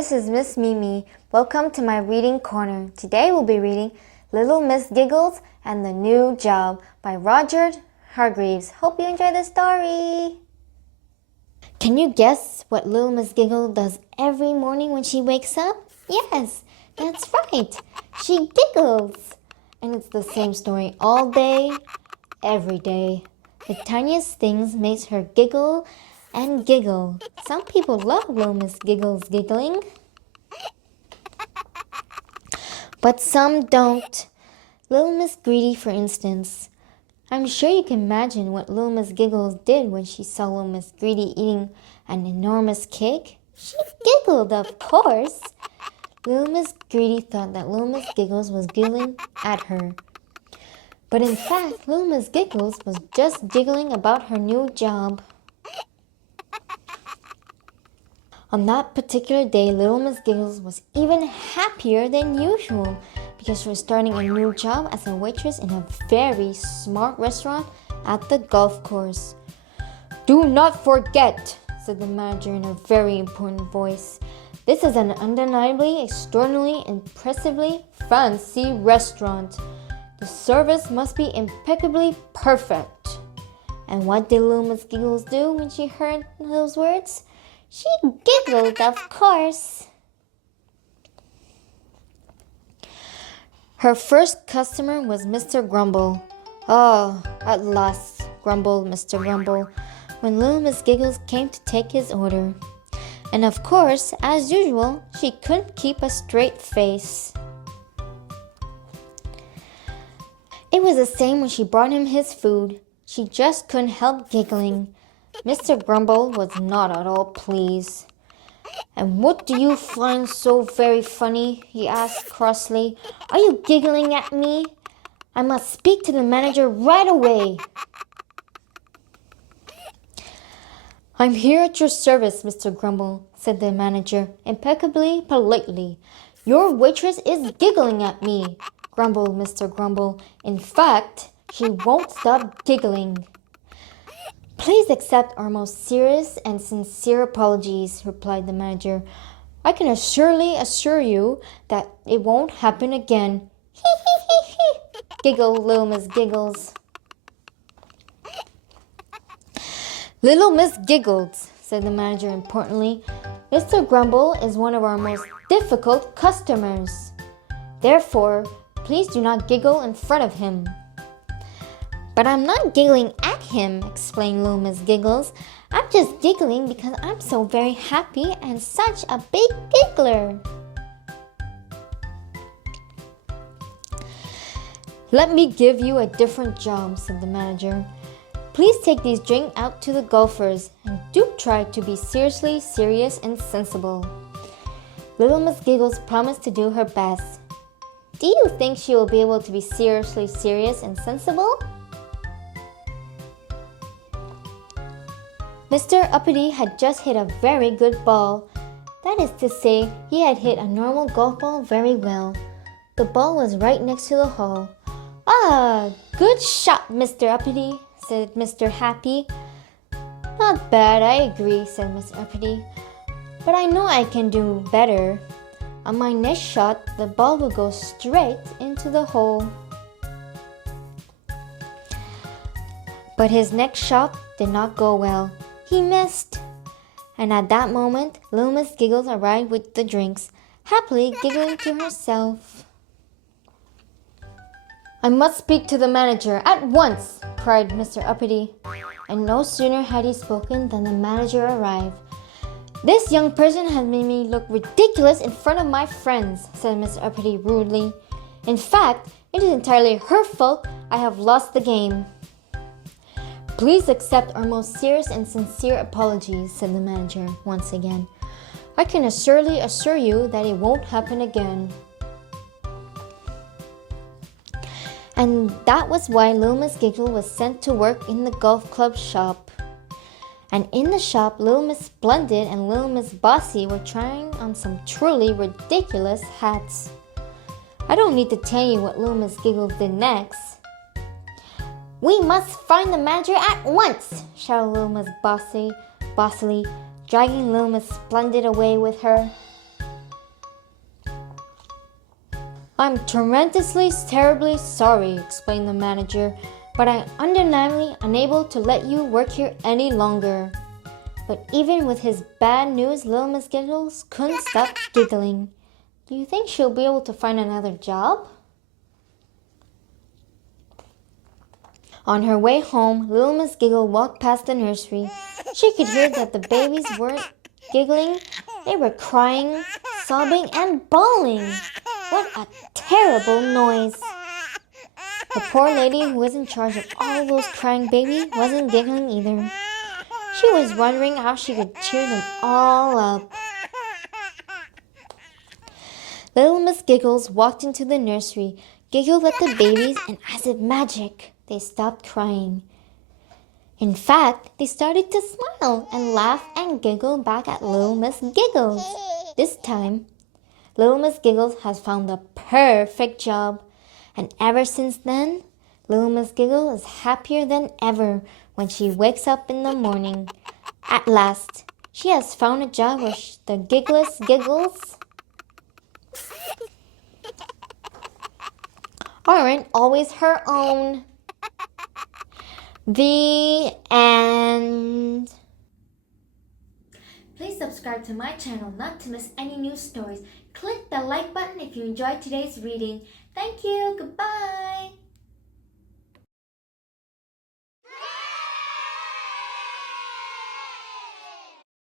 this is Miss Mimi. Welcome to my reading corner. Today we'll be reading Little Miss Giggles and the New Job by Roger Hargreaves. Hope you enjoy the story. Can you guess what Little Miss Giggles does every morning when she wakes up? Yes, that's right. She giggles. And it's the same story all day, every day. The tiniest things makes her giggle and giggle. Some people love Little Miss Giggles giggling, but some don't. Little Miss Greedy, for instance. I'm sure you can imagine what Little Miss Giggles did when she saw Little Miss Greedy eating an enormous cake. She giggled, of course. Little Miss Greedy thought that Little Miss Giggles was giggling at her. But in fact, Little Miss Giggles was just giggling about her new job. On that particular day, Little Miss Giggles was even happier than usual because she was starting a new job as a waitress in a very smart restaurant at the golf course. "Do not forget," said the manager in a very important voice. "This is an undeniably, extraordinarily, impressively fancy restaurant. The service must be impeccably perfect." And what did Little Miss Giggles do when she heard those words? She giggled, of course. Her first customer was Mr. Grumble. "Oh, at last," grumbled Mr. Grumble when Little Miss Giggles came to take his order. And of course, as usual, she couldn't keep a straight face. It was the same when she brought him his food. She just couldn't help giggling. Mr. Grumble was not at all pleased. "And what do you find so very funny?" he asked crossly. "Are you giggling at me? I must speak to the manager right away." "I'm here at your service, Mr. Grumble," said the manager, impeccably politely. "Your waitress is giggling at me," grumbled Mr. Grumble. "In fact, she won't stop giggling." "Please accept our most serious and sincere apologies," replied the manager. "I can surely assure you that it won't happen again." "Hee hee hee hee," giggled Little Miss Giggles. "Little Miss Giggles," said the manager importantly, "Mr. Grumble is one of our most difficult customers. Therefore, please do not giggle in front of him." "But I'm not giggling at him," explained Little Miss Giggles. "I'm just giggling because I'm so very happy and such a big giggler." "Let me give you a different job," said the manager. "Please take these drinks out to the golfers and do try to be seriously serious and sensible." Little Miss Giggles promised to do her best. Do you think she will be able to be seriously serious and sensible? Mr. Uppity had just hit a very good ball. That is to say, he had hit a normal golf ball very well. The ball was right next to the hole. "Ah, good shot, Mr. Uppity," said Mr. Happy. "Not bad, I agree," said Miss Uppity. "But I know I can do better. On my next shot, the ball will go straight into the hole." But his next shot did not go well. He missed. And at that moment, Little Miss Giggles arrived with the drinks, happily giggling to herself. "I must speak to the manager at once," cried Mr. Uppity. And no sooner had he spoken than the manager arrived. "This young person has made me look ridiculous in front of my friends," said Mr. Uppity rudely. "In fact, it is entirely her fault I have lost the game." "Please accept our most serious and sincere apologies," said the manager once again. "I can surely assure you that it won't happen again." And that was why Little Miss Giggles was sent to work in the golf club shop. And in the shop, Little Miss Splendid and Little Miss Bossy were trying on some truly ridiculous hats. I don't need to tell you what Little Miss Giggles did next. "We must find the manager at once," shouted Little Miss Bossily, dragging Little Miss Splendid away with her. I'm tremendously, terribly sorry, explained the manager, but I'm undeniably unable to let you work here any longer. But even with his bad news, little Miss Giggles couldn't stop giggling. Do you think she'll be able to find another job? On her way home, little Miss Giggle walked past the nursery. She could hear that the babies weren't giggling. They were crying, sobbing, and bawling. What a terrible noise. The poor lady who was in charge of all those crying babies wasn't giggling either. She was wondering how she could cheer them all up. Little Miss Giggles walked into the nursery, giggled at the babies, and as if magic, they stopped crying. In fact, they started to smile and laugh and giggle back at little Miss Giggles. This time, little Miss Giggles has found the perfect job. And ever since then, little Miss Giggle is happier than ever when she wakes up in the morning. At last, she has found a job where the gigglest giggles aren't always her own. The end. Please subscribe to my channel not to miss any new stories. Click the like button if you enjoyed today's reading. Thank you. Goodbye.